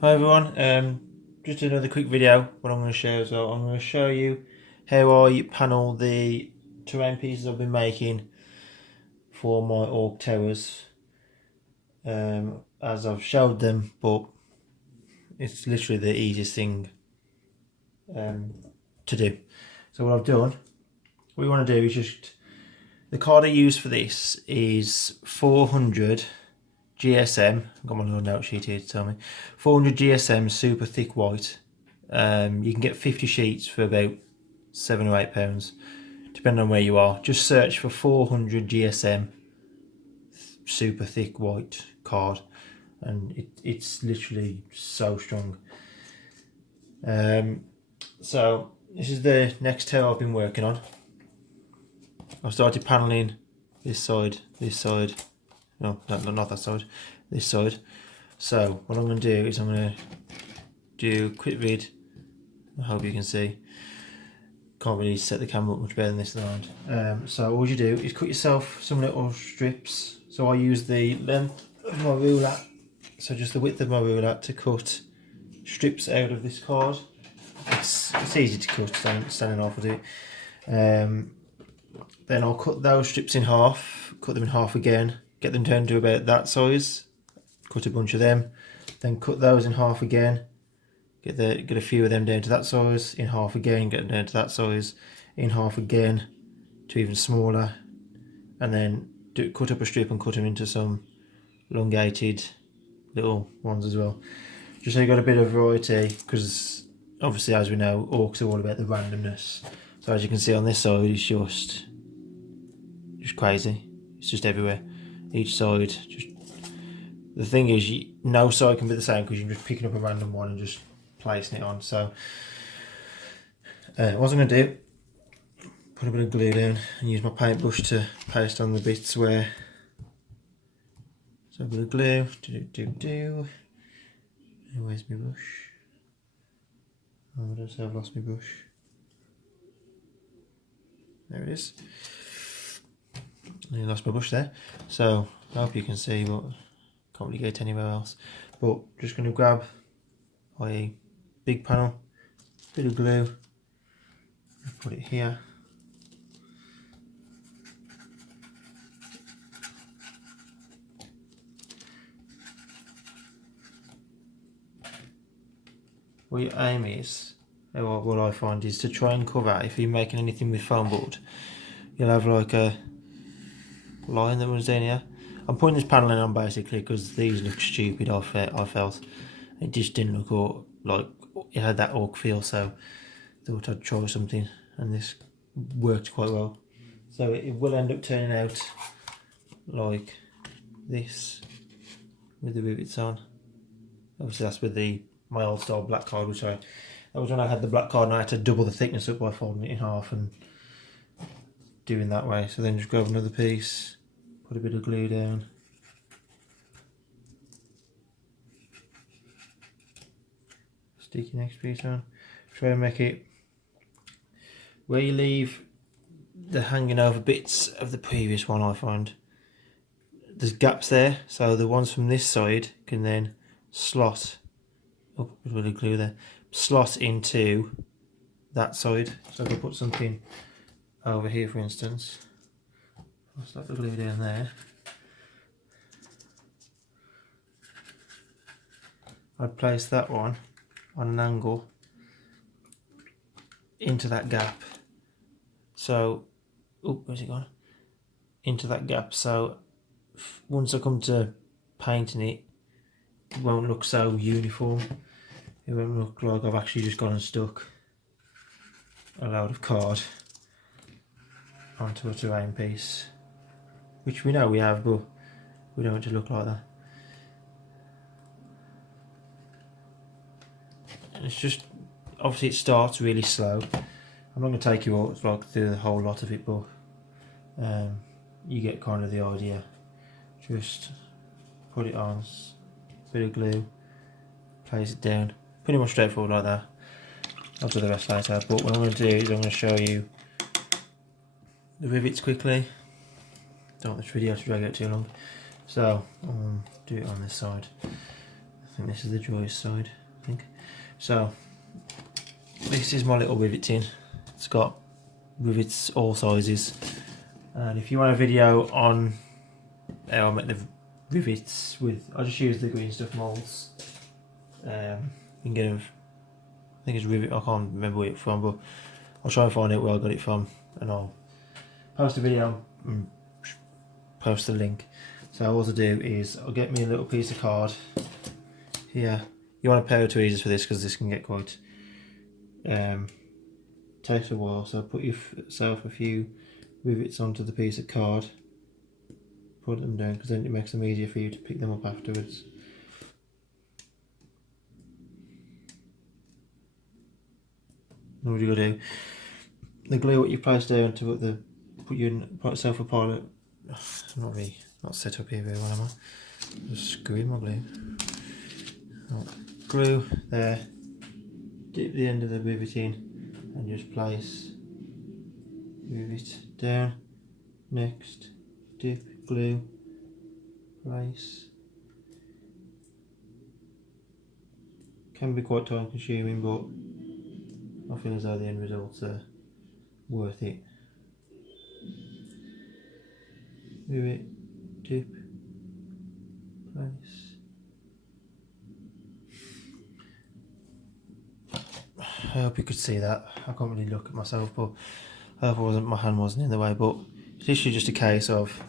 Hi everyone, just another quick video. What I'm going to show is I'm going to show you how I panel the terrain pieces I've been making for my Orc Towers, as I've showed them, but it's literally the easiest thing to do. So what I've done, what you want to do is just, the card I use for this is 400 GSM. I've got my little note sheet here to tell me. 400 GSM super thick white. You can get 50 sheets for about £7 or £8, depending on where you are. Just search for 400 GSM super thick white card, and it's literally so strong. So this is the next tower I've been working on. I've started paneling this side, no, not that side, this side. So what I'm going to do is I'm going to do a quick vid. I hope you can see. Can't really set the camera up much better than this round. So all you do is cut yourself some little strips. So I use the length of my ruler, so just the width of my ruler, to cut strips out of this card. It's easy to cut, standing off with it. Then I'll cut those strips in half, cut them in half again, get them down to about that size, cut a bunch of them, then cut those in half again, get a few of them down to that size, in half again, get them down to that size, in half again to even smaller, and then cut up a strip and cut them into some elongated little ones as well, just so you got a bit of variety, because obviously, as we know, orcs are all about the randomness. So as you can see on this side, it's just crazy. It's just everywhere. Each side, just the thing is, no side can be the same because you're just picking up a random one and just placing it on. So what I'm going to do, put a bit of glue down and use my paintbrush to paste on the bits where. So a bit of glue. Where's my brush? Oh, I don't say I've lost my brush. There it is. I lost my brush there. So I hope you can see, but can't really get anywhere else. But just going to grab a big panel, bit of glue, put it here. What your aim is, or what I find, is to try and cover, if you're making anything with foam board, you'll have like a line that runs down here. I'm putting this paneling on basically because these look stupid. I felt it just didn't look like it had that orc feel, so I thought I'd try something, and this worked quite well. So it will end up turning out like this with the rivets on. Obviously that's with my old style black card, that was when I had the black card and I had to double the thickness up by folding it in half and doing that way. So then just grab another piece, put a bit of glue down, stick your next piece on, try and make it where you leave the hanging over bits of the previous one. I find there's gaps there, so the ones from this side can then slot, oh, there's a bit of glue there, slot into that side. So if I put something over here, for instance, I'll slot the glue down there, I'd place that one on an angle into that gap. So, oh, where's it gone? Into that gap. So once I come to painting it, it won't look so uniform. It won't look like I've actually just gone and stuck a load of card onto a terrain piece, which we know we have, but we don't want it to look like that. And it's just, obviously it starts really slow. I'm not going to take you all through the whole lot of it, but you get kind of the idea. Just put it on, bit of glue, place it down, pretty much straightforward like that. I'll do the rest later, but what I'm going to do is I'm going to show you the rivets quickly. Don't want this video to drag out too long, so I'll do it on this side. think this is the driest side, I think. So this is my little rivet tin. It's got rivets all sizes, and if you want a video on how I make the rivets with, I just use the green stuff molds. You can get them, I think it's rivet, I can't remember where it's from, but I'll try and find out where I got it from, and I'll post a video and post the link. So all to do is I'll get me a little piece of card here. You want a pair of tweezers for this because this can get quite takes a while, so put yourself a few rivets onto the piece of card, put them down, because then it makes them easier for you to pick them up afterwards. What you gotta do, the glue what you place down to put yourself a pilot. I'm not set up here very well, am I? Just screwing my glue. Glue there, dip the end of the rivet in, and just place rivet down. Next, dip, glue, place. Can be quite time consuming, but I feel as though the end results are worth it. Rivet, dip, place. I hope you could see that. I can't really look at myself, but I hope my hand wasn't in the way. But it's literally just a case of,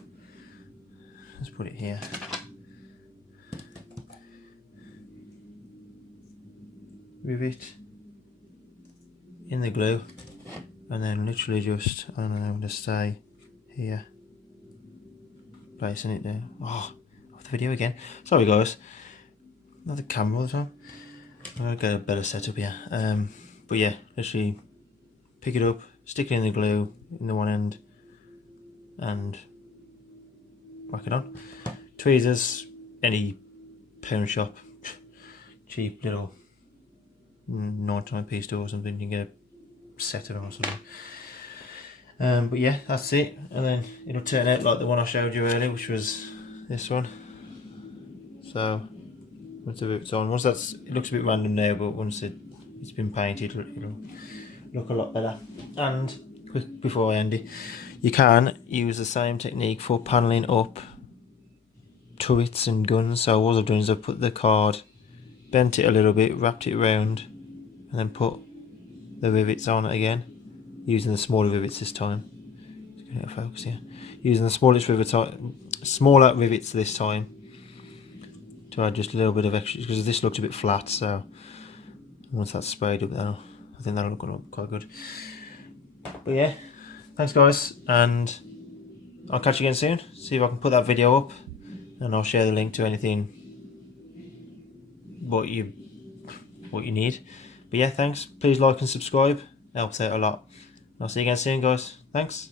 let's put it here. Rivet in the glue, and then literally just, I don't know, I'm gonna stay here, placing it down. Oh, off the video again. Sorry guys, not the camera all the time. I'll get a better setup here. But yeah, literally pick it up, stick it in the glue in the one end, and whack it on. Tweezers, any pound shop, cheap little 99p store or something, you can get a set of them or something. But yeah, that's it, and then it'll turn out like the one I showed you earlier, which was this one. So once the rivet's on, it looks a bit random now, but once it's been painted, it'll look a lot better. And quick before I end it, you can use the same technique for panelling up turrets and guns. So what I've done is I've put the card, bent it a little bit, wrapped it around, and then put the rivets on it again, using the smaller rivets this time. Just get out of focus here. Using the smaller rivets this time, to add just a little bit of extra, because this looks a bit flat, so once that's sprayed up, I think that'll look quite good. But yeah, thanks guys, and I'll catch you again soon. See if I can put that video up, and I'll share the link to anything what you need. But yeah, thanks. Please like and subscribe, helps out a lot. I'll see you again soon guys. Thanks.